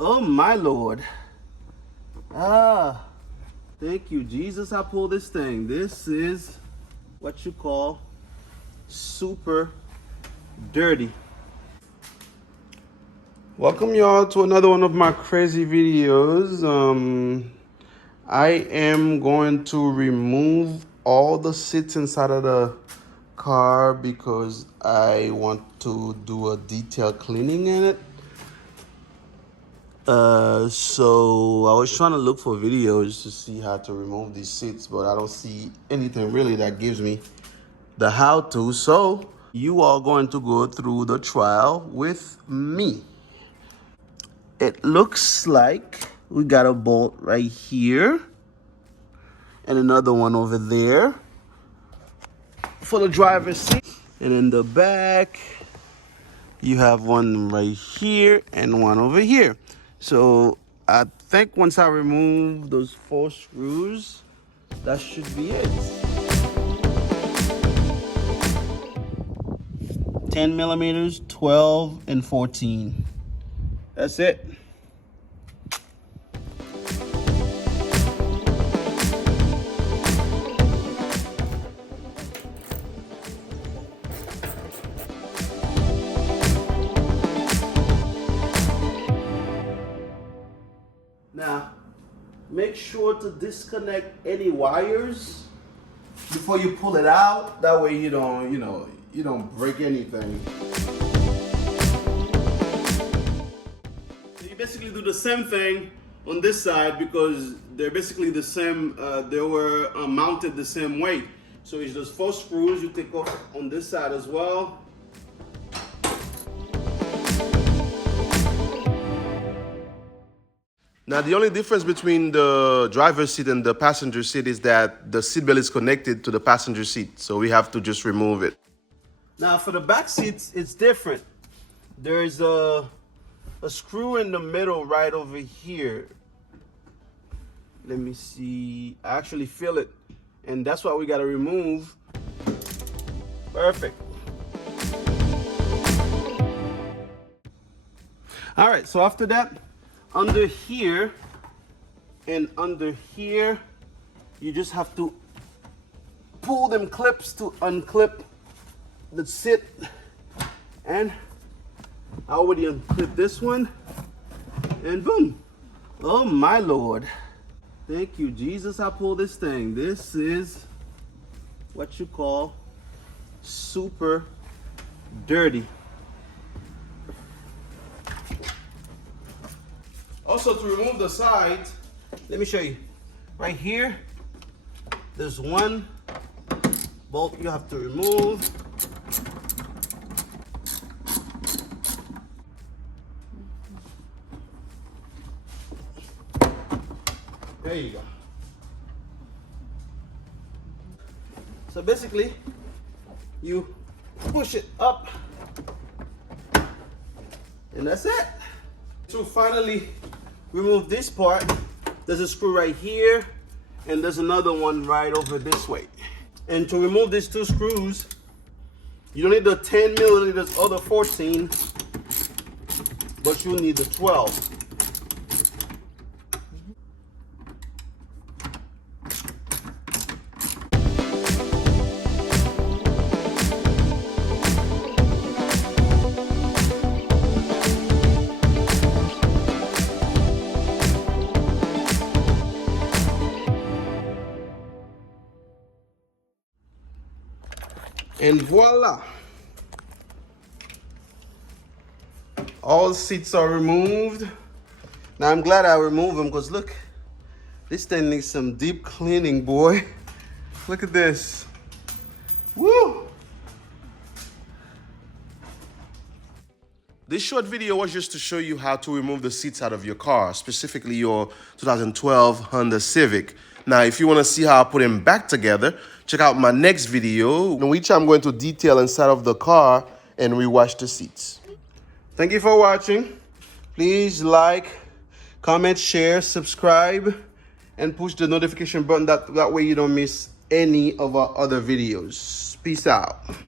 Oh my Lord. Ah, thank you, Jesus. I pulled this thing. This is what you call super dirty. Welcome y'all to another one of my crazy videos. I am going to remove all the seats inside of the car because I want to do a detailed cleaning in it. So I was trying to look for videos to see how to remove these seats, but I don't see anything really that gives me the how to. So you are going to go through the trial with me. It looks like we got a bolt right here and another one over there for the driver's seat. And in the back, you have one right here and one over here. So I think once I remove those 4 screws, that should be it. 10 millimeters, 12, and 14. That's it. Now, make sure to disconnect any wires before you pull it out. That way you don't, you don't break anything. So you basically do the same thing on this side because they're basically the same, they were mounted the same way. So it's those 4 screws you take off on this side as well. Now, the only difference between the driver's seat and the passenger seat is that the seatbelt is connected to the passenger seat. So we have to just remove it. Now, for the back seats, it's different. There's a screw in the middle right over here. Let me see. I actually feel it. And that's why we got to remove. Perfect. All right, so after that, under here and under here, you just have to pull them clips to unclip the seat. And I already unclipped this one, and boom. Oh my Lord. Thank you, Jesus. I pulled this thing. This is what you call super dirty. Also, to remove the sides, let me show you. Right here, there's one bolt you have to remove. There you go. So basically, you push it up, and that's it. To finally remove this part, there's a screw right here, and there's another one right over this way. And to remove these 2 screws, you don't need the 10 milliliters or the 14, but you need the 12. And voila, all seats are removed. Now I'm glad I removed them because look, this thing needs some deep cleaning, boy. Look at this. Woo! This short video was just to show you how to remove the seats out of your car, specifically your 2012 Honda Civic. Now, if you want to see how I put them back together, check out my next video, in which I'm going to detail inside of the car and rewash the seats. Thank you for watching. Please like, comment, share, subscribe, and push the notification button. That way you don't miss any of our other videos. Peace out.